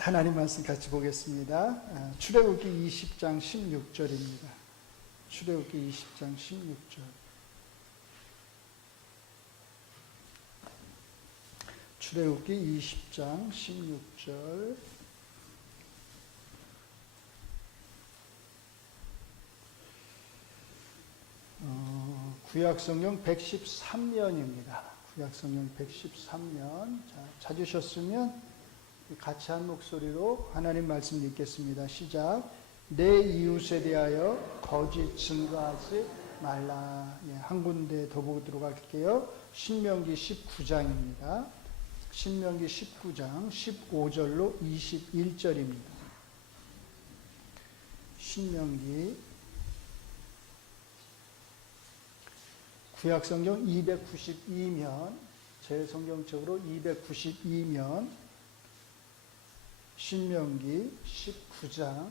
하나님 말씀 같이 보겠습니다. 출애굽기 20장 16절입니다. 출애굽기 20장 16절. 출애굽기 20장 16절. 구약성경 113면입니다. 구약성경 113면. 찾으셨으면 같이 한 목소리로 하나님 말씀 읽겠습니다. 시작. 내 이웃에 대하여 거짓 증거하지 말라. 한 군데 더 보도록 할게요. 신명기 19장입니다. 신명기 19장 15절로 21절입니다. 신명기 구약성경 292면, 제 성경책으로 292면, 신명기 19장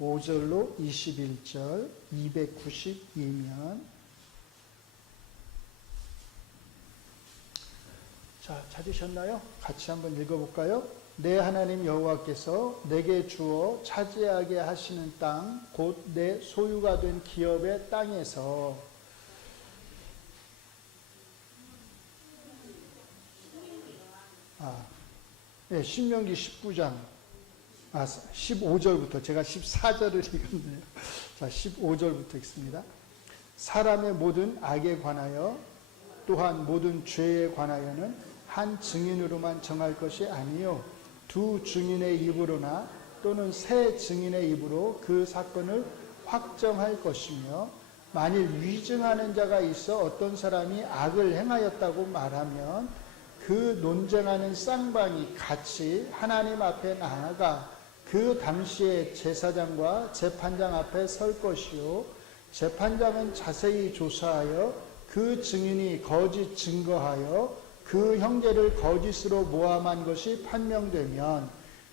5절로 21절, 292면. 자, 찾으셨나요? 같이 한번 읽어볼까요? 내 하나님 여호와께서 내게 주어 차지하게 하시는 땅, 곧 내 소유가 된 기업의 땅에서 신명기 19장 15절부터, 제가 14절을 읽었네요. 자, 15절부터 읽습니다. 사람의 모든 악에 관하여 또한 모든 죄에 관하여는 한 증인으로만 정할 것이 아니요 두 증인의 입으로나 또는 세 증인의 입으로 그 사건을 확정할 것이며, 만일 위증하는 자가 있어 어떤 사람이 악을 행하였다고 말하면 그 논쟁하는 쌍방이 같이 하나님 앞에 나아가 그 당시에 제사장과 재판장 앞에 설 것이요, 재판장은 자세히 조사하여 그 증인이 거짓 증거하여 그 형제를 거짓으로 모함한 것이 판명되면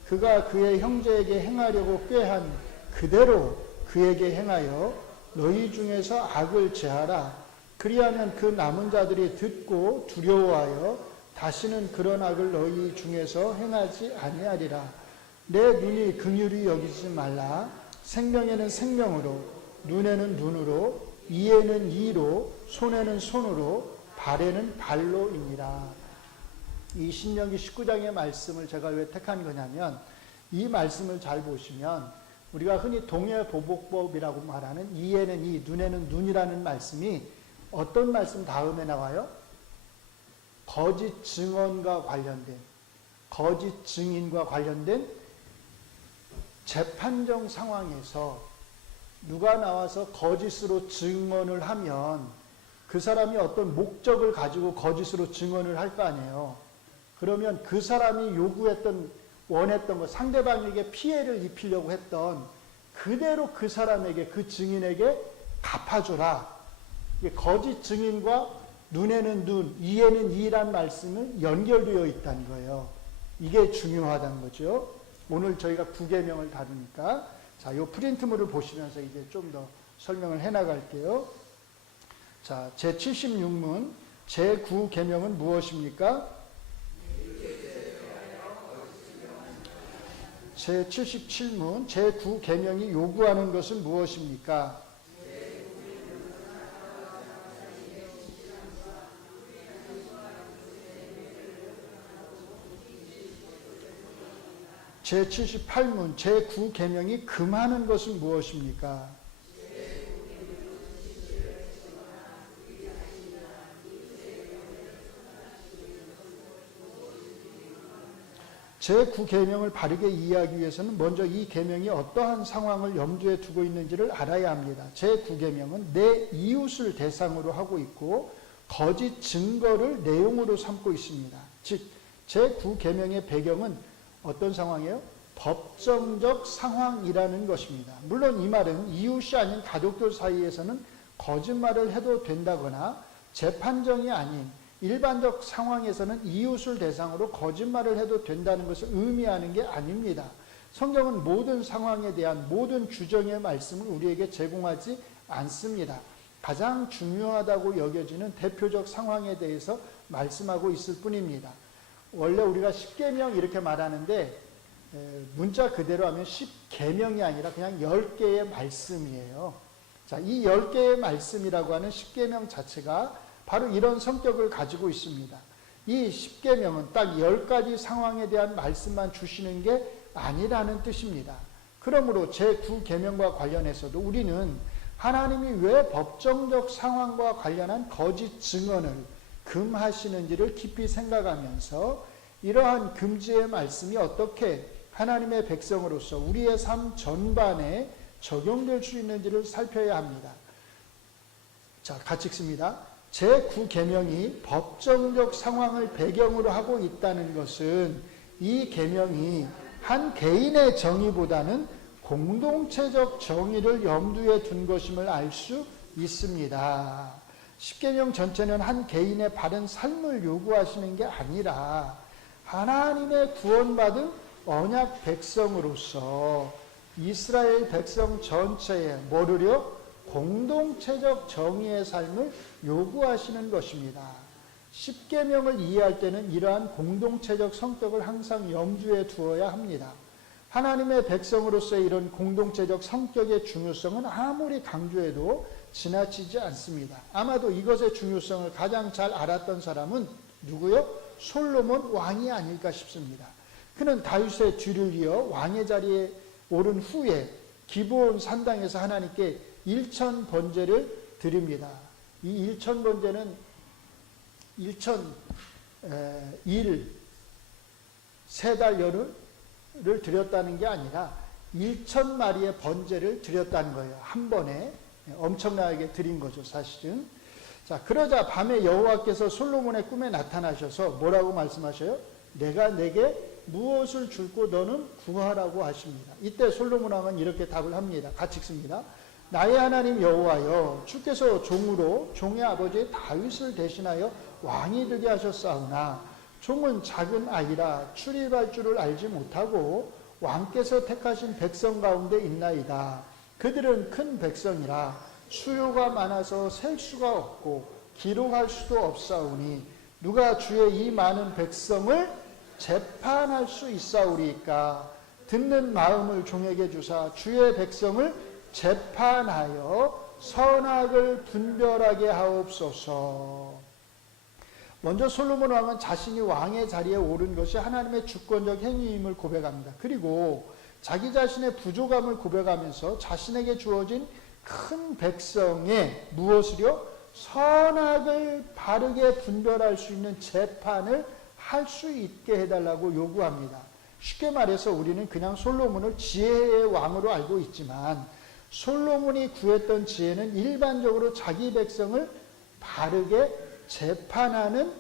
그가 그의 형제에게 행하려고 꾀한 그대로 그에게 행하여 너희 중에서 악을 제하라. 그리하면 그 남은 자들이 듣고 두려워하여 다시는 그런 악을 너희 중에서 행하지 아니하리라. 내 눈이 긍휼히 여기지 말라. 생명에는 생명으로, 눈에는 눈으로, 이에는 이로, 손에는 손으로, 발에는 발로이니라. 이 신명기 19장의 말씀을 제가 왜 택한 거냐면, 이 말씀을 잘 보시면 우리가 흔히 동해보복법이라고 말하는 이에는 이, 눈에는 눈이라는 말씀이 어떤 말씀 다음에 나와요? 거짓 증언과 관련된, 거짓 증인과 관련된 재판정 상황에서 누가 나와서 거짓으로 증언을 하면 그 사람이 어떤 목적을 가지고 거짓으로 증언을 할 거 아니에요. 그러면 그 사람이 요구했던, 원했던 것, 상대방에게 피해를 입히려고 했던 그대로 그 사람에게, 그 증인에게 갚아줘라. 이게 거짓 증인과 눈에는 눈, 이에는 이란 말씀은 연결되어 있다는 거예요. 이게 중요하다는 거죠. 오늘 저희가 9계명을 다루니까, 자, 요 프린트물을 보시면서 이제 좀 더 설명을 해 나갈게요. 자, 제76문, 제9계명은 무엇입니까? 제77문, 제9계명이 요구하는 것은 무엇입니까? 제78문, 제9계명이 금하는 것은 무엇입니까? 제9계명을 바르게 이해하기 위해서는 먼저 이 계명이 어떠한 상황을 염두에 두고 있는지를 알아야 합니다. 제9계명은 내 이웃을 대상으로 하고 있고 거짓 증거를 내용으로 삼고 있습니다. 즉, 제9계명의 배경은 어떤 상황이에요? 법정적 상황이라는 것입니다. 물론 이 말은 이웃이 아닌 가족들 사이에서는 거짓말을 해도 된다거나 재판정이 아닌 일반적 상황에서는 이웃을 대상으로 거짓말을 해도 된다는 것을 의미하는 게 아닙니다. 성경은 모든 상황에 대한 모든 규정의 말씀을 우리에게 제공하지 않습니다. 가장 중요하다고 여겨지는 대표적 상황에 대해서 말씀하고 있을 뿐입니다. 원래 우리가 십계명 이렇게 말하는데 문자 그대로 하면 10계명이 아니라 그냥 10개의 말씀이에요. 자, 이 10개의 말씀이라고 하는 10계명 자체가 바로 이런 성격을 가지고 있습니다. 이 10계명은 딱 10가지 상황에 대한 말씀만 주시는 게 아니라는 뜻입니다. 그러므로 제9계명과 관련해서도 우리는 하나님이 왜 법정적 상황과 관련한 거짓 증언을 금하시는지를 깊이 생각하면서 이러한 금지의 말씀이 어떻게 하나님의 백성으로서 우리의 삶 전반에 적용될 수 있는지를 살펴야 합니다. 자, 같이 읽습니다. 제9계명이 법정적 상황을 배경으로 하고 있다는 것은 이 계명이 한 개인의 정의보다는 공동체적 정의를 염두에 둔 것임을 알 수 있습니다. 10계명 전체는 한 개인의 바른 삶을 요구하시는 게 아니라 하나님의 구원받은 언약 백성으로서 이스라엘 백성 전체에 뭐를요? 공동체적 정의의 삶을 요구하시는 것입니다. 10계명을 이해할 때는 이러한 공동체적 성격을 항상 염두에 두어야 합니다. 하나님의 백성으로서의 이런 공동체적 성격의 중요성은 아무리 강조해도 지나치지 않습니다. 아마도 이것의 중요성을 가장 잘 알았던 사람은 누구요? 솔로몬 왕이 아닐까 싶습니다. 그는 다윗의 뒤를 이어 왕의 자리에 오른 후에 기브온 산당에서 하나님께 1000번제를 드립니다. 이 1000번제는 1000일 3달 열흘을 드렸다는 게 아니라 1000마리의 번제를 드렸다는 거예요. 한 번에 엄청나게 드린 거죠, 사실은. 자, 그러자 밤에 여호와께서 솔로몬의 꿈에 나타나셔서 뭐라고 말씀하셔요? 내가 내게 무엇을 줄고 너는 구하라고 하십니다. 이때 솔로몬 왕은 이렇게 답을 합니다. 같이 읽습니다. 나의 하나님 여호와여, 주께서 종으로 종의 아버지 다윗을 대신하여 왕이 되게 하셨사오나 종은 작은 아이라 출입할 줄을 알지 못하고 왕께서 택하신 백성 가운데 있나이다. 그들은 큰 백성이라 수요가 많아서 셀 수가 없고 기록할 수도 없사오니 누가 주의 이 많은 백성을 재판할 수 있사오리까. 듣는 마음을 종에게 주사 주의 백성을 재판하여 선악을 분별하게 하옵소서. 먼저 솔로몬 왕은 자신이 왕의 자리에 오른 것이 하나님의 주권적 행위임을 고백합니다. 그리고 자기 자신의 부족함을 고백하면서 자신에게 주어진 큰 백성의 무엇을요? 선악을 바르게 분별할 수 있는 재판을 할 수 있게 해달라고 요구합니다. 쉽게 말해서 우리는 그냥 솔로몬을 지혜의 왕으로 알고 있지만 솔로몬이 구했던 지혜는 일반적으로 자기 백성을 바르게 재판하는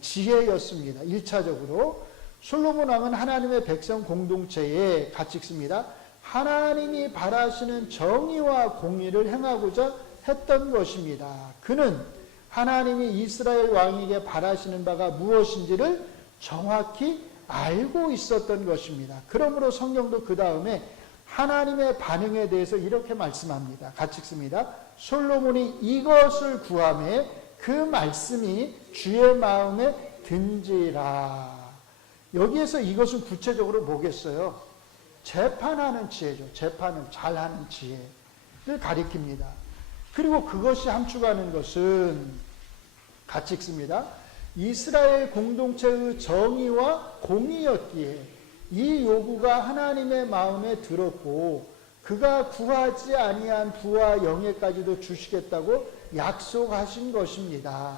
지혜였습니다. 1차적으로 솔로몬 왕은 하나님의 백성 공동체에 같이 읽습니다. 하나님이 바라시는 정의와 공의를 행하고자 했던 것입니다. 그는 하나님이 이스라엘 왕에게 바라시는 바가 무엇인지를 정확히 알고 있었던 것입니다. 그러므로 성경도 그 다음에 하나님의 반응에 대해서 이렇게 말씀합니다. 같이 읽습니다. 솔로몬이 이것을 구하매 그 말씀이 주의 마음에 든지라. 여기에서 이것은 구체적으로 뭐겠어요? 재판하는 지혜죠. 재판을 잘하는 지혜를 가리킵니다. 그리고 그것이 함축하는 것은 같이 읽습니다. 이스라엘 공동체의 정의와 공의였기에 이 요구가 하나님의 마음에 들었고 그가 구하지 아니한 부와 영예까지도 주시겠다고 약속하신 것입니다.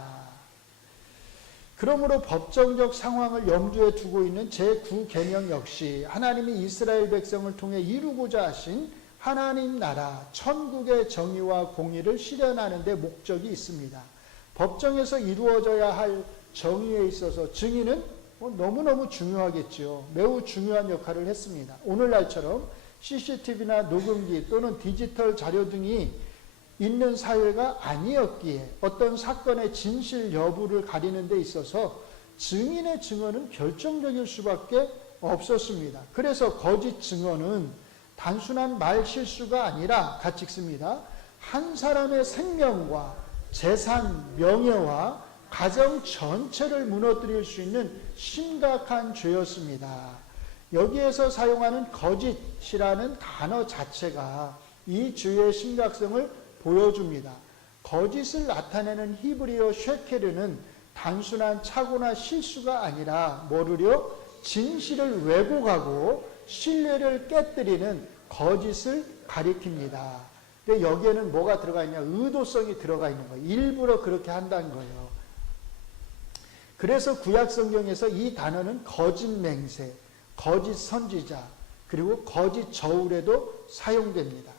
그러므로 법정적 상황을 염두에 두고 있는 제9계명 역시 하나님이 이스라엘 백성을 통해 이루고자 하신 하나님 나라 천국의 정의와 공의를 실현하는 데 목적이 있습니다. 법정에서 이루어져야 할 정의에 있어서 증인은 너무너무 중요하겠죠. 매우 중요한 역할을 했습니다. 오늘날처럼 CCTV나 녹음기 또는 디지털 자료 등이 있는 사회가 아니었기에 어떤 사건의 진실 여부를 가리는 데 있어서 증인의 증언은 결정적일 수밖에 없었습니다. 그래서 거짓 증언은 단순한 말 실수가 아니라 같이 읽습니다. 한 사람의 생명과 재산, 명예와 가정 전체를 무너뜨릴 수 있는 심각한 죄였습니다. 여기에서 사용하는 거짓이라는 단어 자체가 이 주의 심각성을 보여줍니다. 거짓을 나타내는 히브리어 쉐케르는 단순한 착오나 실수가 아니라 뭐르려 진실을 왜곡하고 신뢰를 깨뜨리는 거짓을 가리킵니다. 근데 여기에는 뭐가 들어가 있냐? 의도성이 들어가 있는 거예요. 일부러 그렇게 한다는 거예요. 그래서 구약 성경에서 이 단어는 거짓 맹세, 거짓 선지자, 그리고 거짓 저울에도 사용됩니다.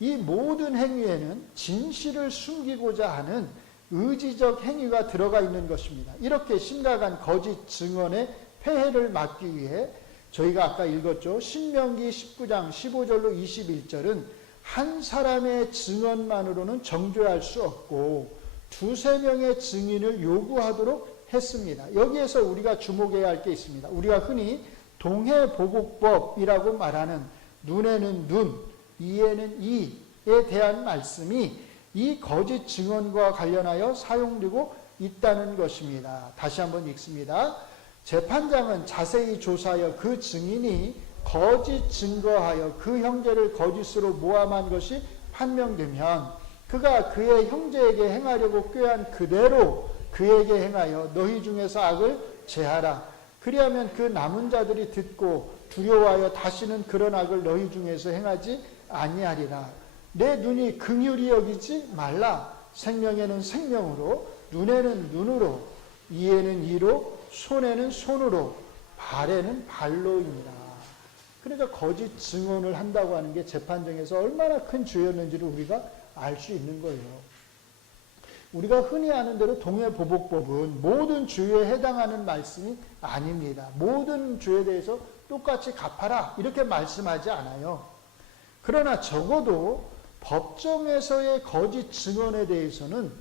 이 모든 행위에는 진실을 숨기고자 하는 의지적 행위가 들어가 있는 것입니다. 이렇게 심각한 거짓 증언의 폐해를 막기 위해 저희가 아까 읽었죠. 신명기 19장 15절로 21절은 한 사람의 증언만으로는 정죄할 수 없고 두세 명의 증인을 요구하도록 했습니다. 여기에서 우리가 주목해야 할 게 있습니다. 우리가 흔히 동해보복법이라고 말하는 눈에는 눈, 이에는 이에 대한 말씀이 이 거짓 증언과 관련하여 사용되고 있다는 것입니다. 다시 한번 읽습니다. 재판장은 자세히 조사하여 그 증인이 거짓 증거하여 그 형제를 거짓으로 모함한 것이 판명되면 그가 그의 형제에게 행하려고 꾀한 그대로 그에게 행하여 너희 중에서 악을 제하라. 그리하면 그 남은 자들이 듣고 두려워하여 다시는 그런 악을 너희 중에서 행하지 아니하리라. 내 눈이 긍휼히 여기지 말라. 생명에는 생명으로, 눈에는 눈으로, 이에는 이로, 손에는 손으로, 발에는 발로입니다. 그러니까 거짓 증언을 한다고 하는 게 재판정에서 얼마나 큰 죄였는지를 우리가 알 수 있는 거예요. 우리가 흔히 아는 대로 동해보복법은 모든 죄에 해당하는 말씀이 아닙니다. 모든 죄에 대해서 똑같이 갚아라 이렇게 말씀하지 않아요. 그러나 적어도 법정에서의 거짓 증언에 대해서는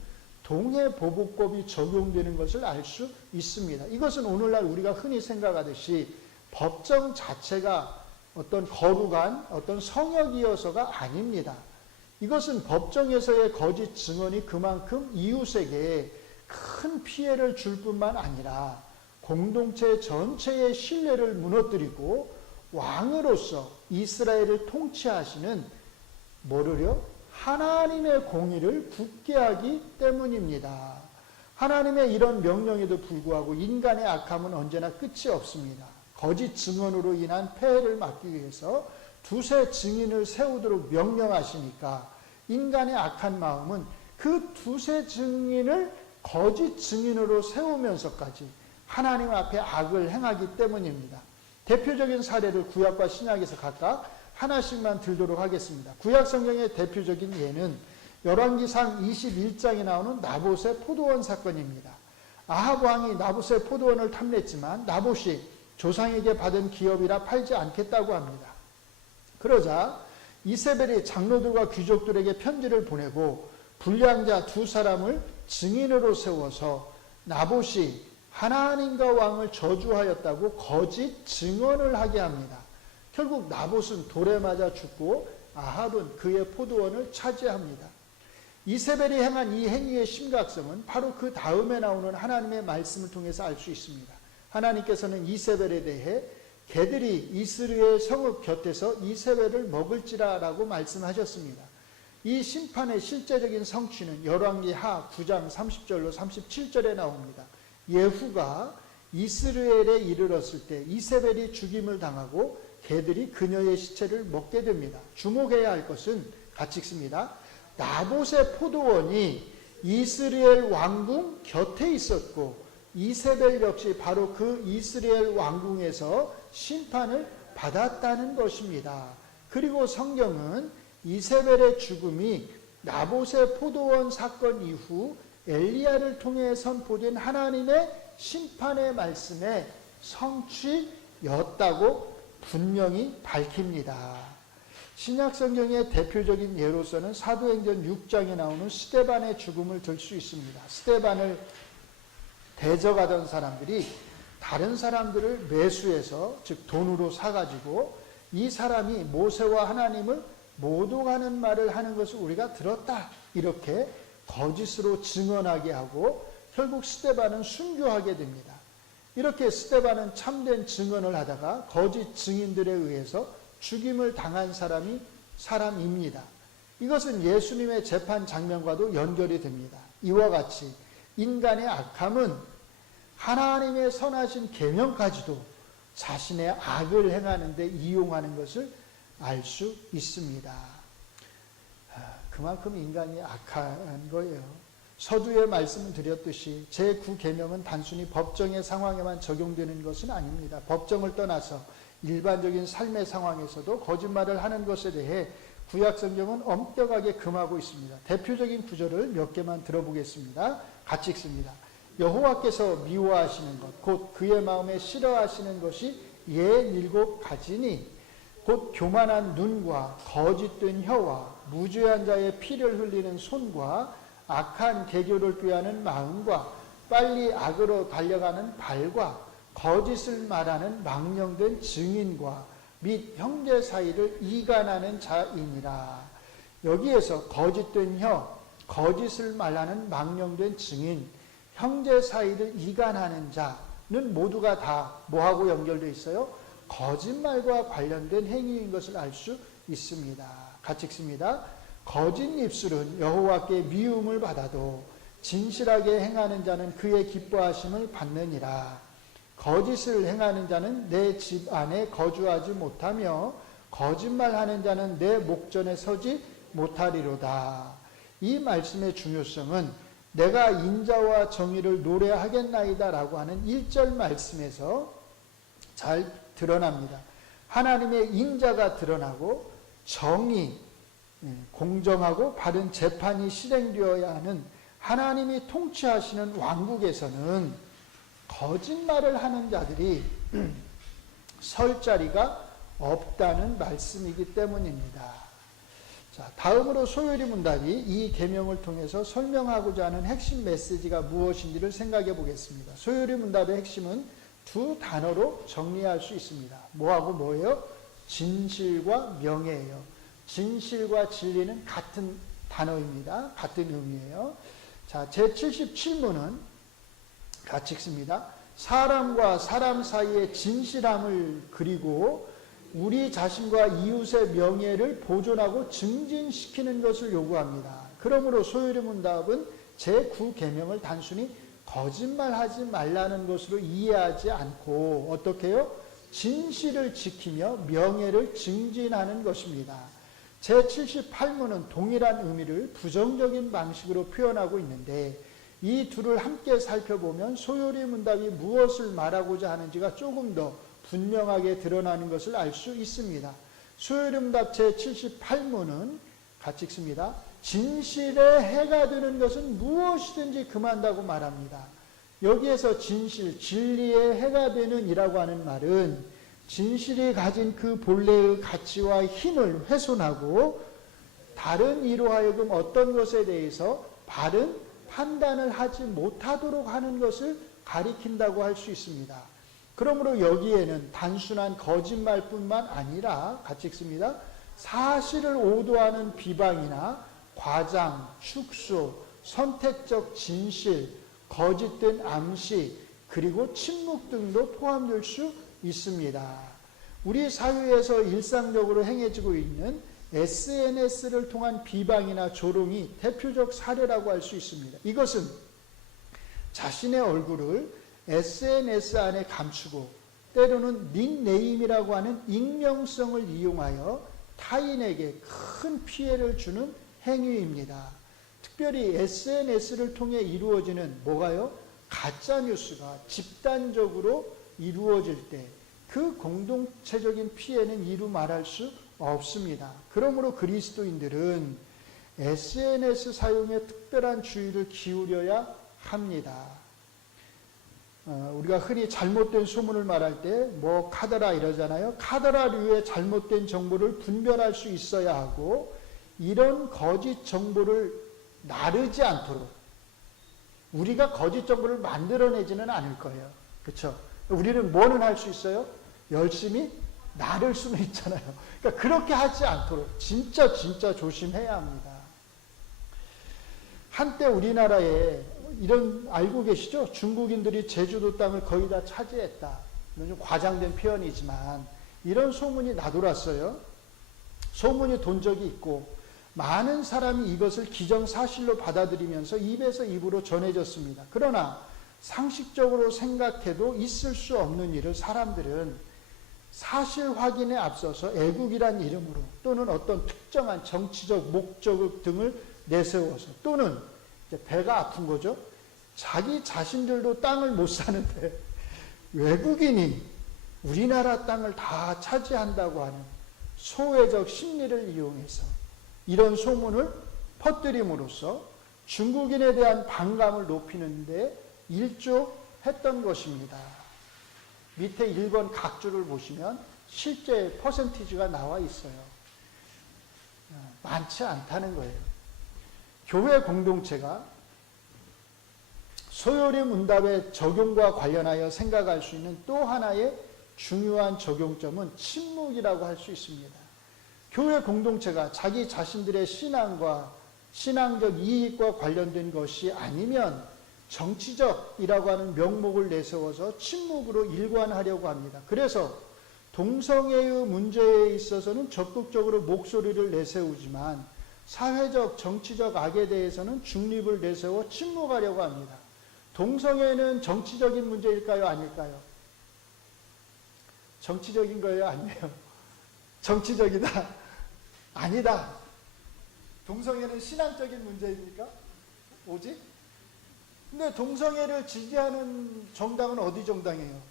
동해보복법이 적용되는 것을 알 수 있습니다. 이것은 오늘날 우리가 흔히 생각하듯이 법정 자체가 어떤 거룩한 어떤 성역이어서가 아닙니다. 이것은 법정에서의 거짓 증언이 그만큼 이웃에게 큰 피해를 줄 뿐만 아니라 공동체 전체의 신뢰를 무너뜨리고 왕으로서 이스라엘을 통치하시는 뭐르려? 하나님의 공의를 굳게 하기 때문입니다. 하나님의 이런 명령에도 불구하고 인간의 악함은 언제나 끝이 없습니다. 거짓 증언으로 인한 폐해를 막기 위해서 두세 증인을 세우도록 명령하시니까 인간의 악한 마음은 그 두세 증인을 거짓 증인으로 세우면서까지 하나님 앞에 악을 행하기 때문입니다. 대표적인 사례를 구약과 신약에서 각각 하나씩만 들도록 하겠습니다. 구약 성경의 대표적인 예는 열왕기상 21장에 나오는 나봇의 포도원 사건입니다. 아합 왕이 나봇의 포도원을 탐냈지만 나봇이 조상에게 받은 기업이라 팔지 않겠다고 합니다. 그러자 이세벨이 장로들과 귀족들에게 편지를 보내고 불량자 두 사람을 증인으로 세워서 나봇이 하나님과 왕을 저주하였다고 거짓 증언을 하게 합니다. 결국 나봇은 돌에 맞아 죽고 아합은 그의 포도원을 차지합니다. 이세벨이 행한 이 행위의 심각성은 바로 그 다음에 나오는 하나님의 말씀을 통해서 알 수 있습니다. 하나님께서는 이세벨에 대해 개들이 이스라엘 성읍 곁에서 이세벨을 먹을지라라고 말씀하셨습니다. 이 심판의 실제적인 성취는 열왕기하 9장 30절로 37절에 나옵니다. 예후가 이스라엘에 이르렀을 때 이세벨이 죽임을 당하고 개들이 그녀의 시체를 먹게 됩니다. 주목해야 할 것은 같이 읽습니다. 나봇의 포도원이 이스라엘 왕궁 곁에 있었고 이세벨 역시 바로 그 이스라엘 왕궁에서 심판을 받았다는 것입니다. 그리고 성경은 이세벨의 죽음이 나봇의 포도원 사건 이후 엘리야를 통해 선포된 하나님의 심판의 말씀의 성취였다고 분명히 밝힙니다. 신약 성경의 대표적인 예로서는 사도행전 6장에 나오는 스데반의 죽음을 들 수 있습니다. 스데반을 대적하던 사람들이 다른 사람들을 매수해서 즉 돈으로 사가지고 이 사람이 모세와 하나님을 모독하는 말을 하는 것을 우리가 들었다 이렇게 거짓으로 증언하게 하고 결국 스데반은 순교하게 됩니다. 이렇게 스데반은 참된 증언을 하다가 거짓 증인들에 의해서 죽임을 당한 사람입니다. 이것은 예수님의 재판 장면과도 연결이 됩니다. 이와 같이 인간의 악함은 하나님의 선하신 계명까지도 자신의 악을 행하는 데 이용하는 것을 알 수 있습니다. 그만큼 인간이 악한 거예요. 서두에 말씀을 드렸듯이 제9계명은 단순히 법정의 상황에만 적용되는 것은 아닙니다. 법정을 떠나서 일반적인 삶의 상황에서도 거짓말을 하는 것에 대해 구약성경은 엄격하게 금하고 있습니다. 대표적인 구절을 몇 개만 들어보겠습니다. 같이 읽습니다. 여호와께서 미워하시는 것, 곧 그의 마음에 싫어하시는 것이 예 7가지니 곧 교만한 눈과 거짓된 혀와 무죄한 자의 피를 흘리는 손과 악한 계교를 꾀하는 마음과 빨리 악으로 달려가는 발과 거짓을 말하는 망령된 증인과 및 형제 사이를 이간하는 자이니라. 여기에서 거짓된 혀, 거짓을 말하는 망령된 증인, 형제 사이를 이간하는 자는 모두가 다 뭐하고 연결되어 있어요? 거짓말과 관련된 행위인 것을 알 수 있습니다. 같이 읽습니다. 거짓 입술은 여호와께 미움을 받아도 진실하게 행하는 자는 그의 기뻐하심을 받느니라. 거짓을 행하는 자는 내 집 안에 거주하지 못하며 거짓말하는 자는 내 목전에 서지 못하리로다. 이 말씀의 중요성은 내가 인자와 정의를 노래하겠나이다 라고 하는 1절 말씀에서 잘 드러납니다. 하나님의 인자가 드러나고 정의, 공정하고 바른 재판이 실행되어야 하는 하나님이 통치하시는 왕국에서는 거짓말을 하는 자들이 설 자리가 없다는 말씀이기 때문입니다. 자, 다음으로 소요리 문답이 이 계명을 통해서 설명하고자 하는 핵심 메시지가 무엇인지를 생각해 보겠습니다. 소요리 문답의 핵심은 두 단어로 정리할 수 있습니다. 뭐하고 뭐예요? 진실과 명예예요. 진실과 진리는 같은 단어입니다. 같은 의미예요. 자, 제77문은 같이 읽습니다. 사람과 사람 사이의 진실함을 그리고 우리 자신과 이웃의 명예를 보존하고 증진시키는 것을 요구합니다. 그러므로 소요리 문답은 제9계명을 단순히 거짓말하지 말라는 것으로 이해하지 않고 어떻게 해요? 진실을 지키며 명예를 증진하는 것입니다. 제78문은 동일한 의미를 부정적인 방식으로 표현하고 있는데 이 둘을 함께 살펴보면 소요리 문답이 무엇을 말하고자 하는지가 조금 더 분명하게 드러나는 것을 알 수 있습니다. 소요리 문답 제78문은 같이 읽습니다. 진실에 해가 되는 것은 무엇이든지 금한다고 말합니다. 여기에서 진실, 진리에 해가 되는 이라고 하는 말은 진실이 가진 그 본래의 가치와 힘을 훼손하고 다른 이로 하여금 어떤 것에 대해서 바른 판단을 하지 못하도록 하는 것을 가리킨다고 할 수 있습니다. 그러므로 여기에는 단순한 거짓말뿐만 아니라 같이 읽습니다. 사실을 오도하는 비방이나 과장, 축소, 선택적 진실, 거짓된 암시, 그리고 침묵 등도 포함될 수 있습니다. 우리 사회에서 일상적으로 행해지고 있는 SNS를 통한 비방이나 조롱이 대표적 사례라고 할 수 있습니다. 이것은 자신의 얼굴을 SNS 안에 감추고 때로는 닉네임이라고 하는 익명성을 이용하여 타인에게 큰 피해를 주는 행위입니다. 특별히 SNS를 통해 이루어지는 뭐가요? 가짜뉴스가 집단적으로 이루어질 때 그 공동체적인 피해는 이루 말할 수 없습니다. 그러므로 그리스도인들은 SNS 사용에 특별한 주의를 기울여야 합니다. 우리가 흔히 잘못된 소문을 말할 때 뭐 카더라 이러잖아요. 카더라류의 잘못된 정보를 분별할 수 있어야 하고 이런 거짓 정보를 나르지 않도록 우리가 거짓 정보를 만들어내지는 않을 거예요. 그렇죠? 우리는 뭐는 할 수 있어요? 열심히 나를 수는 있잖아요. 그러니까 그렇게 하지 않도록 진짜 조심해야 합니다. 한때 우리나라에 이런 알고 계시죠? 중국인들이 제주도 땅을 거의 다 차지했다. 좀 과장된 표현이지만 이런 소문이 나돌았어요. 소문이 돈 적이 있고 많은 사람이 이것을 기정사실로 받아들이면서 입에서 입으로 전해졌습니다. 그러나 상식적으로 생각해도 있을 수 없는 일을 사람들은 사실 확인에 앞서서 애국이란 이름으로 또는 어떤 특정한 정치적 목적 등을 내세워서 또는 배가 아픈 거죠. 자기 자신들도 땅을 못 사는데 외국인이 우리나라 땅을 다 차지한다고 하는 소외적 심리를 이용해서 이런 소문을 퍼뜨림으로써 중국인에 대한 반감을 높이는 데 일조했던 것입니다. 밑에 1번 각주를 보시면 실제 퍼센티지가 나와 있어요. 많지 않다는 거예요. 교회 공동체가 소요리 문답의 적용과 관련하여 생각할 수 있는 또 하나의 중요한 적용점은 침묵이라고 할 수 있습니다. 교회 공동체가 자기 자신들의 신앙과 신앙적 이익과 관련된 것이 아니면 정치적이라고 하는 명목을 내세워서 침묵으로 일관하려고 합니다. 그래서 동성애의 문제에 있어서는 적극적으로 목소리를 내세우지만 사회적, 정치적 악에 대해서는 중립을 내세워 침묵하려고 합니다. 동성애는 정치적인 문제일까요? 아닐까요? 정치적인 거예요? 아니에요? 정치적이다? 아니다. 동성애는 신앙적인 문제입니까? 오직? 근데 동성애를 지지하는 정당은 어디 정당이에요?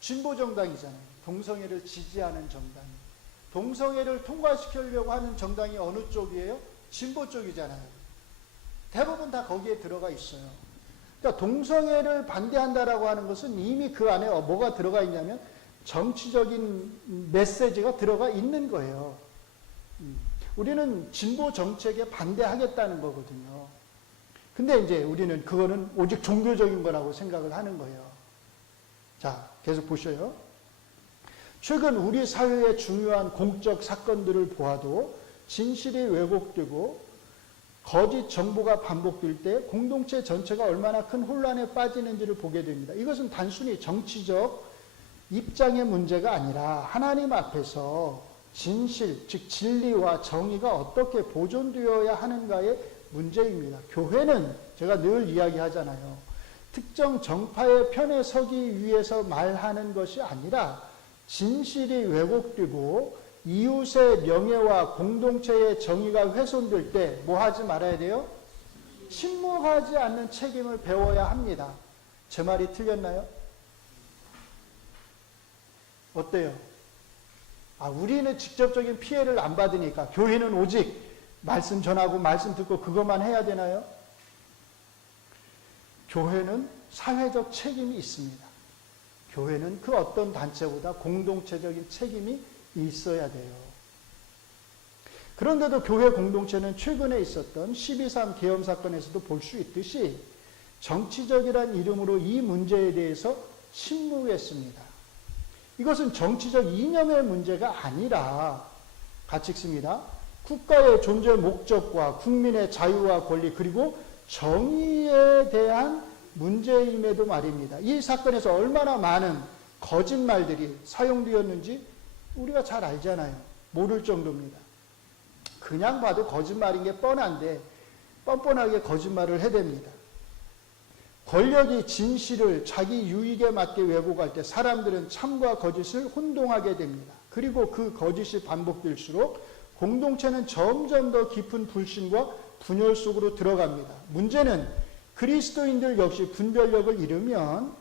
진보 정당이잖아요. 동성애를 지지하는 정당. 동성애를 통과시키려고 하는 정당이 어느 쪽이에요? 진보 쪽이잖아요. 대부분 다 거기에 들어가 있어요. 그러니까 동성애를 반대한다라고 하는 것은 이미 그 안에 뭐가 들어가 있냐면 정치적인 메시지가 들어가 있는 거예요. 우리는 진보 정책에 반대하겠다는 거거든요. 근데 이제 우리는 그거는 오직 종교적인 거라고 생각을 하는 거예요. 자, 계속 보셔요. 최근 우리 사회의 중요한 공적 사건들을 보아도 진실이 왜곡되고 거짓 정보가 반복될 때 공동체 전체가 얼마나 큰 혼란에 빠지는지를 보게 됩니다. 이것은 단순히 정치적 입장의 문제가 아니라 하나님 앞에서 진실, 즉 진리와 정의가 어떻게 보존되어야 하는가의 문제입니다. 교회는 제가 늘 이야기하잖아요. 특정 정파의 편에 서기 위해서 말하는 것이 아니라 진실이 왜곡되고 이웃의 명예와 공동체의 정의가 훼손될 때 뭐 하지 말아야 돼요? 침묵하지 않는 책임을 배워야 합니다. 제 말이 틀렸나요? 어때요? 우리는 직접적인 피해를 안 받으니까 교회는 오직 말씀 전하고 말씀 듣고 그것만 해야 되나요? 교회는 사회적 책임이 있습니다. 교회는 그 어떤 단체보다 공동체적인 책임이 있어야 돼요. 그런데도 교회 공동체는 최근에 있었던 12.3 계엄 사건에서도 볼 수 있듯이 정치적이란 이름으로 이 문제에 대해서 침묵했습니다. 이것은 정치적 이념의 문제가 아니라 같이 읽습니다. 국가의 존재 목적과 국민의 자유와 권리 그리고 정의에 대한 문제임에도 말입니다. 이 사건에서 얼마나 많은 거짓말들이 사용되었는지 우리가 잘 알잖아요. 모를 정도입니다. 그냥 봐도 거짓말인 게 뻔한데 뻔뻔하게 거짓말을 해댑니다. 권력이 진실을 자기 유익에 맞게 왜곡할 때 사람들은 참과 거짓을 혼동하게 됩니다. 그리고 그 거짓이 반복될수록 공동체는 점점 더 깊은 불신과 분열 속으로 들어갑니다. 문제는 그리스도인들 역시 분별력을 잃으면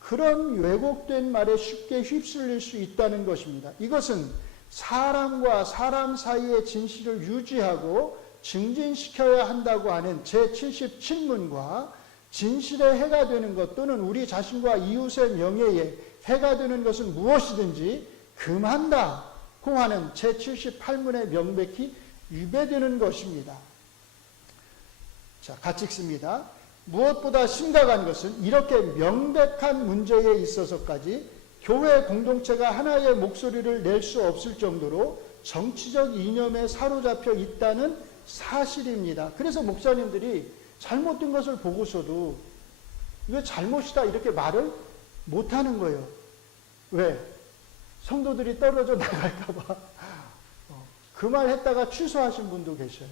그런 왜곡된 말에 쉽게 휩쓸릴 수 있다는 것입니다. 이것은 사람과 사람 사이의 진실을 유지하고 증진시켜야 한다고 하는 제77문과 진실에 해가 되는 것 또는 우리 자신과 이웃의 명예에 해가 되는 것은 무엇이든지 금한다고 하는 제78문에 명백히 위배되는 것입니다. 자, 같이 읽습니다. 무엇보다 심각한 것은 이렇게 명백한 문제에 있어서까지 교회 공동체가 하나의 목소리를 낼 수 없을 정도로 정치적 이념에 사로잡혀 있다는 사실입니다. 그래서 목사님들이 잘못된 것을 보고서도 이거 잘못이다 이렇게 말을 못하는 거예요. 왜? 성도들이 떨어져 나갈까 봐. 그 말 했다가 취소하신 분도 계셔요.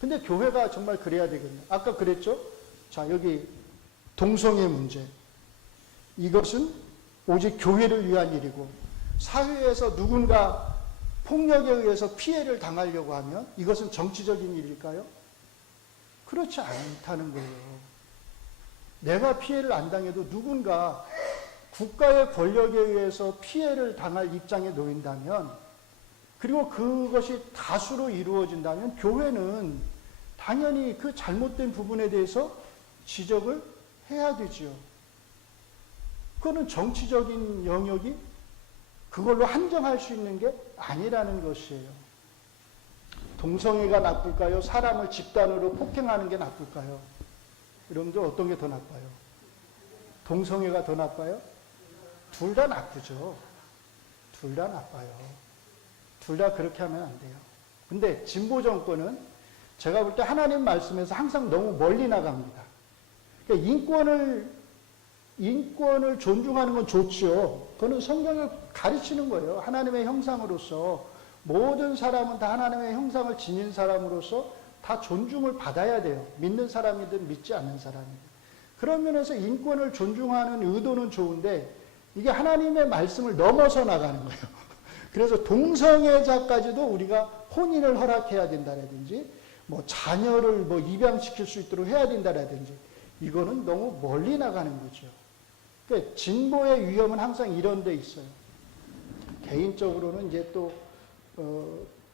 근데 교회가 정말 그래야 되겠네요. 아까 그랬죠? 자, 여기 동성애 문제. 이것은 오직 교회를 위한 일이고, 사회에서 누군가 폭력에 의해서 피해를 당하려고 하면 이것은 정치적인 일일까요? 그렇지 않다는 거예요. 내가 피해를 안 당해도 누군가 국가의 권력에 의해서 피해를 당할 입장에 놓인다면, 그리고 그것이 다수로 이루어진다면 교회는 당연히 그 잘못된 부분에 대해서 지적을 해야 되지요. 그거는 정치적인 영역이 그걸로 한정할 수 있는 게 아니라는 것이에요. 동성애가 나쁠까요? 사람을 집단으로 폭행하는 게 나쁠까요? 여러분들 어떤 게 더 나빠요? 동성애가 더 나빠요? 둘 다 나쁘죠. 둘 다 나빠요. 둘 다 그렇게 하면 안 돼요. 근데 진보 정권은 제가 볼 때 하나님 말씀에서 항상 너무 멀리 나갑니다. 그러니까 인권을 존중하는 건 좋지요. 그거는 성경을 가르치는 거예요. 하나님의 형상으로서 모든 사람은 다 하나님의 형상을 지닌 사람으로서 다 존중을 받아야 돼요. 믿는 사람이든 믿지 않는 사람이든. 그런 면에서 인권을 존중하는 의도는 좋은데 이게 하나님의 말씀을 넘어서 나가는 거예요. 그래서 동성애자까지도 우리가 혼인을 허락해야 된다라든지 뭐 자녀를 뭐 입양시킬 수 있도록 해야 된다라든지 이거는 너무 멀리 나가는 거죠. 그러니까 진보의 위험은 항상 이런 데 있어요. 개인적으로는 이제 또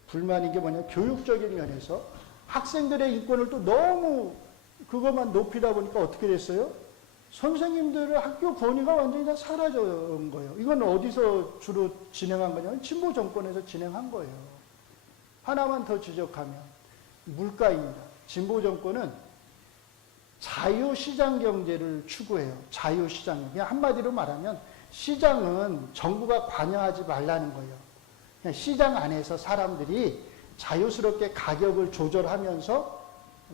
불만인 게 뭐냐, 교육적인 면에서 학생들의 인권을 또 너무 그것만 높이다 보니까 어떻게 됐어요? 선생님들의 학교 권위가 완전히 다 사라진 거예요. 이건 어디서 주로 진행한 거냐면 진보 정권에서 진행한 거예요. 하나만 더 지적하면 물가입니다. 진보 정권은 자유시장 경제를 추구해요. 자유시장 경제. 그냥 한마디로 말하면 시장은 정부가 관여하지 말라는 거예요. 그냥 시장 안에서 사람들이 자유스럽게 가격을 조절하면서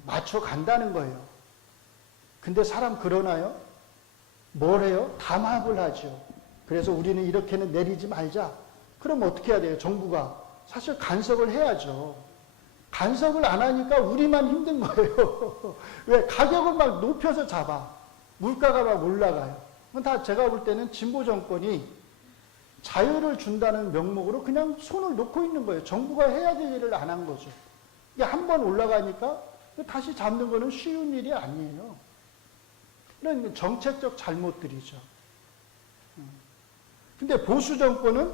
맞춰간다는 거예요. 근데 사람 그러나요? 뭘 해요? 담합을 하죠. 그래서 우리는 이렇게는 내리지 말자. 그럼 어떻게 해야 돼요? 정부가 사실 간섭을 해야죠. 간섭을 안 하니까 우리만 힘든 거예요. 왜? 가격을 막 높여서 잡아. 물가가 막 올라가요. 그건 다 제가 볼 때는 진보 정권이 자유를 준다는 명목으로 그냥 손을 놓고 있는 거예요. 정부가 해야 될 일을 안 한 거죠. 이게 한 번 올라가니까 다시 잡는 거는 쉬운 일이 아니에요. 이런 정책적 잘못들이죠. 근데 보수 정권은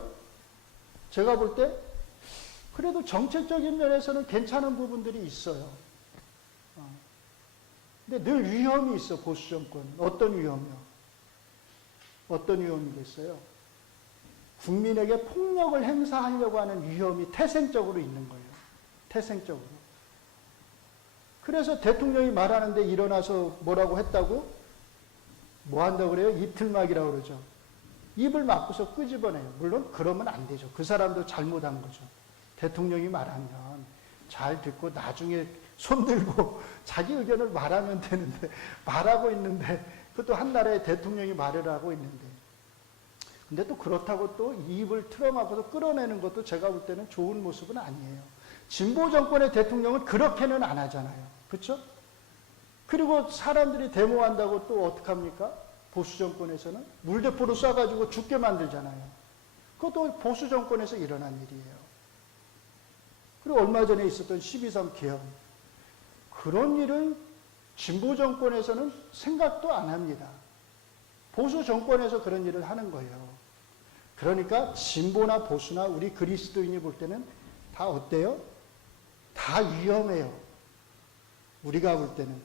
제가 볼 때 그래도 정책적인 면에서는 괜찮은 부분들이 있어요. 근데 늘 위험이 있어, 보수 정권. 어떤 위험이요? 어떤 위험이겠어요? 국민에게 폭력을 행사하려고 하는 위험이 태생적으로 있는 거예요. 태생적으로. 그래서 대통령이 말하는데 일어나서 뭐라고 했다고? 뭐 한다고 그래요? 이틀막이라고 그러죠. 입을 막고서 끄집어내요. 물론 그러면 안 되죠. 그 사람도 잘못한 거죠. 대통령이 말하면 잘 듣고 나중에 손들고 자기 의견을 말하면 되는데 말하고 있는데 그것도 한 나라의 대통령이 말을 하고 있는데 근데 또 그렇다고 또 입을 틀어막아서 끌어내는 것도 제가 볼 때는 좋은 모습은 아니에요. 진보 정권의 대통령은 그렇게는 안 하잖아요. 그렇죠? 그리고 사람들이 데모한다고 또 어떡합니까? 보수 정권에서는 물대포로 쏴가지고 죽게 만들잖아요. 그것도 보수 정권에서 일어난 일이에요. 그리고 얼마 전에 있었던 12.3 개헌. 그런 일을 진보 정권에서는 생각도 안 합니다. 보수 정권에서 그런 일을 하는 거예요. 그러니까 진보나 보수나 우리 그리스도인이 볼 때는 다 어때요? 다 위험해요. 우리가 볼 때는.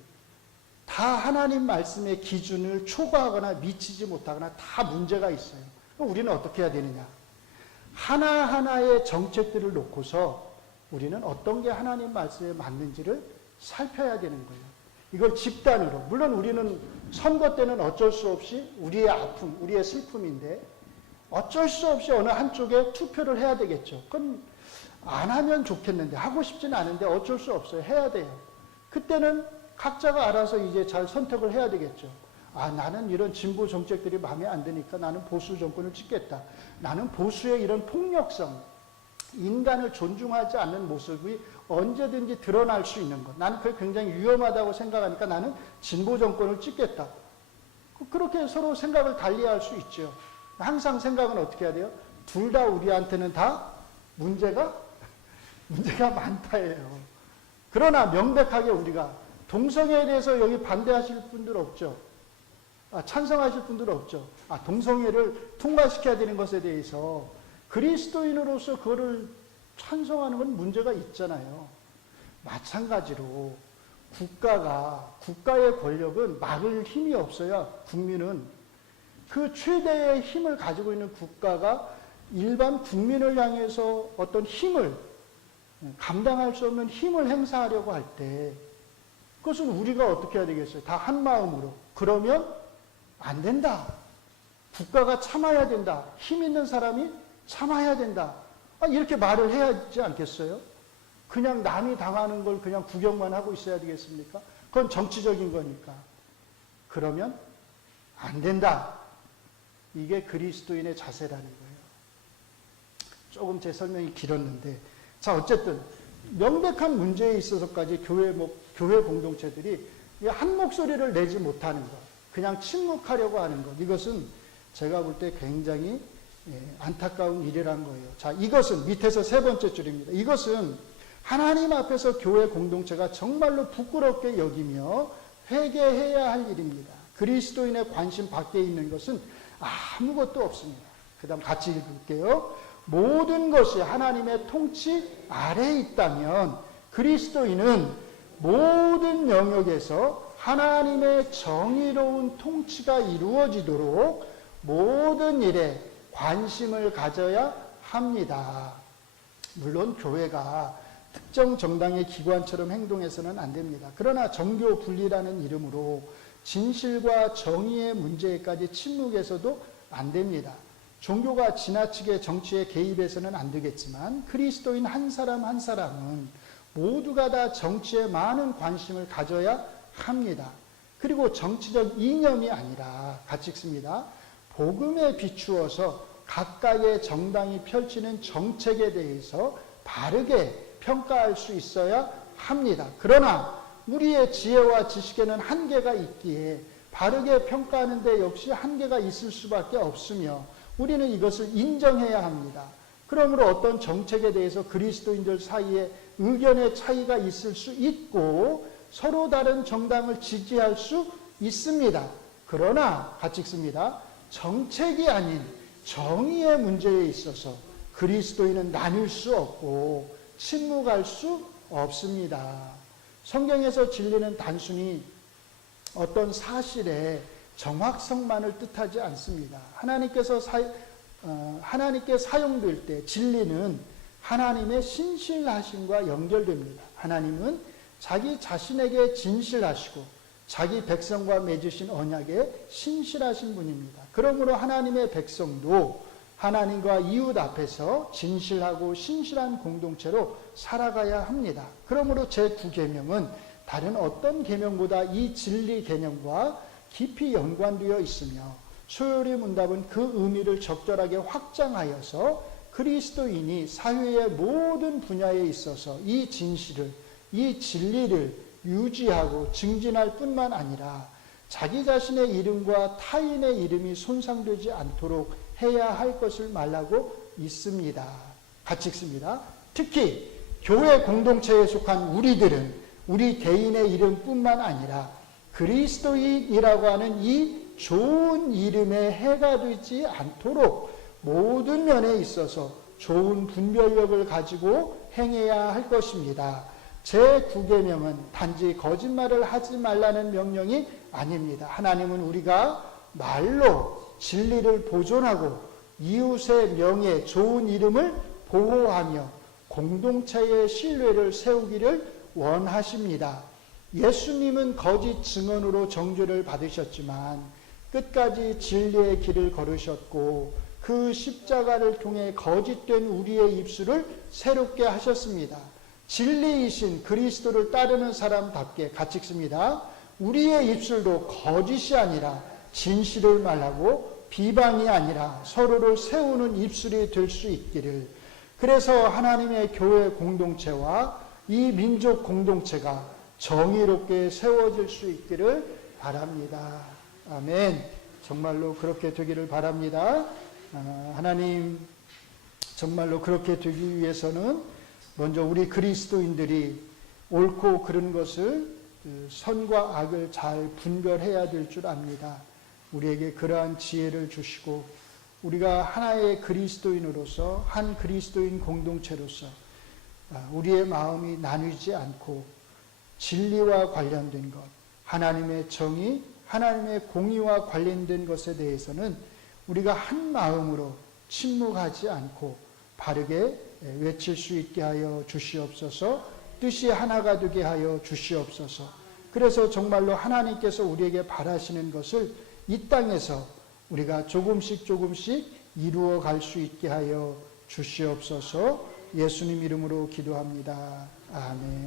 다 하나님 말씀의 기준을 초과하거나 미치지 못하거나 다 문제가 있어요. 그럼 우리는 어떻게 해야 되느냐? 하나하나의 정책들을 놓고서 우리는 어떤 게 하나님 말씀에 맞는지를 살펴야 되는 거예요. 이걸 집단으로. 물론 우리는 선거 때는 어쩔 수 없이 우리의 아픔, 우리의 슬픔인데 어쩔 수 없이 어느 한쪽에 투표를 해야 되겠죠. 그건 안 하면 좋겠는데 하고 싶지는 않은데 어쩔 수 없어요. 해야 돼요. 그때는 각자가 알아서 이제 잘 선택을 해야 되겠죠. 나는 이런 진보 정책들이 마음에 안 드니까 나는 보수 정권을 찍겠다. 나는 보수의 이런 폭력성, 인간을 존중하지 않는 모습이 언제든지 드러날 수 있는 것. 나는 그게 굉장히 위험하다고 생각하니까 나는 진보 정권을 찍겠다. 그렇게 서로 생각을 달리할 수 있죠. 항상 생각은 어떻게 해야 돼요? 둘 다 우리한테는 다 문제가 많다예요. 그러나 명백하게 우리가 동성애에 대해서 여기 반대하실 분들 없죠? 찬성하실 분들 없죠? 동성애를 통과시켜야 되는 것에 대해서 그리스도인으로서 그거를 찬성하는 건 문제가 있잖아요. 마찬가지로 국가의 권력은 막을 힘이 없어야 국민은 그 최대의 힘을 가지고 있는 국가가 일반 국민을 향해서 어떤 힘을 감당할 수 없는 힘을 행사하려고 할 때 그것은 우리가 어떻게 해야 되겠어요? 다 한 마음으로. 그러면 안 된다. 국가가 참아야 된다. 힘 있는 사람이 참아야 된다. 이렇게 말을 해야 하지 않겠어요? 그냥 남이 당하는 걸 그냥 구경만 하고 있어야 되겠습니까? 그건 정치적인 거니까. 그러면 안 된다. 이게 그리스도인의 자세라는 거예요. 조금 제 설명이 길었는데, 자, 어쨌든 명백한 문제에 있어서까지 교회 공동체들이 한 목소리를 내지 못하는 것, 그냥 침묵하려고 하는 것, 이것은 제가 볼 때 굉장히 안타까운 일이란 거예요. 자, 이것은 밑에서 세 번째 줄입니다. 이것은 하나님 앞에서 교회 공동체가 정말로 부끄럽게 여기며 회개해야 할 일입니다. 그리스도인의 관심 밖에 있는 것은 아무것도 없습니다. 그 다음 같이 읽을게요. 모든 것이 하나님의 통치 아래에 있다면 그리스도인은 모든 영역에서 하나님의 정의로운 통치가 이루어지도록 모든 일에 관심을 가져야 합니다. 물론 교회가 특정 정당의 기관처럼 행동해서는 안 됩니다. 그러나 정교 분리라는 이름으로 진실과 정의의 문제까지 침묵해서도 안 됩니다. 종교가 지나치게 정치에 개입해서는 안 되겠지만 그리스도인 한 사람 한 사람은 모두가 다 정치에 많은 관심을 가져야 합니다. 그리고 정치적 이념이 아니라 같이 읽습니다. 복음에 비추어서 각각의 정당이 펼치는 정책에 대해서 바르게 평가할 수 있어야 합니다. 그러나 우리의 지혜와 지식에는 한계가 있기에 바르게 평가하는 데 역시 한계가 있을 수밖에 없으며 우리는 이것을 인정해야 합니다. 그러므로 어떤 정책에 대해서 그리스도인들 사이에 의견의 차이가 있을 수 있고 서로 다른 정당을 지지할 수 있습니다. 그러나 같이 읽습니다. 정책이 아닌 정의의 문제에 있어서 그리스도인은 나뉠 수 없고 침묵할 수 없습니다. 성경에서 진리는 단순히 어떤 사실의 정확성만을 뜻하지 않습니다. 하나님께 사용될 때 진리는 하나님의 신실하심과 연결됩니다. 하나님은 자기 자신에게 진실하시고 자기 백성과 맺으신 언약에 신실하신 분입니다. 그러므로 하나님의 백성도 하나님과 이웃 앞에서 진실하고 신실한 공동체로 살아가야 합니다. 그러므로 제9계명은 다른 어떤 계명보다 이 진리 개념과 깊이 연관되어 있으며 소요리 문답은 그 의미를 적절하게 확장하여서 그리스도인이 사회의 모든 분야에 있어서 이 진실을, 이 진리를 유지하고 증진할 뿐만 아니라 자기 자신의 이름과 타인의 이름이 손상되지 않도록 해야 할 것을 말하고 있습니다. 같이 읽습니다. 특히 교회 공동체에 속한 우리들은 우리 개인의 이름뿐만 아니라 그리스도인이라고 하는 이 좋은 이름에 해가 되지 않도록 모든 면에 있어서 좋은 분별력을 가지고 행해야 할 것입니다. 제9계명은 단지 거짓말을 하지 말라는 명령이 아닙니다. 하나님은 우리가 말로 진리를 보존하고 이웃의 명예, 좋은 이름을 보호하며 공동체의 신뢰를 세우기를 원하십니다. 예수님은 거짓 증언으로 정죄를 받으셨지만 끝까지 진리의 길을 걸으셨고 그 십자가를 통해 거짓된 우리의 입술을 새롭게 하셨습니다. 진리이신 그리스도를 따르는 사람답게 같이 읽습니다. 우리의 입술도 거짓이 아니라 진실을 말하고 비방이 아니라 서로를 세우는 입술이 될 수 있기를. 그래서 하나님의 교회 공동체와 이 민족 공동체가 정의롭게 세워질 수 있기를 바랍니다. 아멘. 정말로 그렇게 되기를 바랍니다. 하나님, 정말로 그렇게 되기 위해서는 먼저 우리 그리스도인들이 옳고 그른 것을, 선과 악을 잘 분별해야 될 줄 압니다. 우리에게 그러한 지혜를 주시고 우리가 하나의 그리스도인으로서, 한 그리스도인 공동체로서 우리의 마음이 나뉘지 않고 진리와 관련된 것, 하나님의 정의, 하나님의 공의와 관련된 것에 대해서는 우리가 한 마음으로 침묵하지 않고 바르게 외칠 수 있게 하여 주시옵소서. 뜻이 하나가 되게 하여 주시옵소서. 그래서 정말로 하나님께서 우리에게 바라시는 것을 이 땅에서 우리가 조금씩 이루어 갈 수 있게 하여 주시옵소서. 예수님 이름으로 기도합니다. 아멘.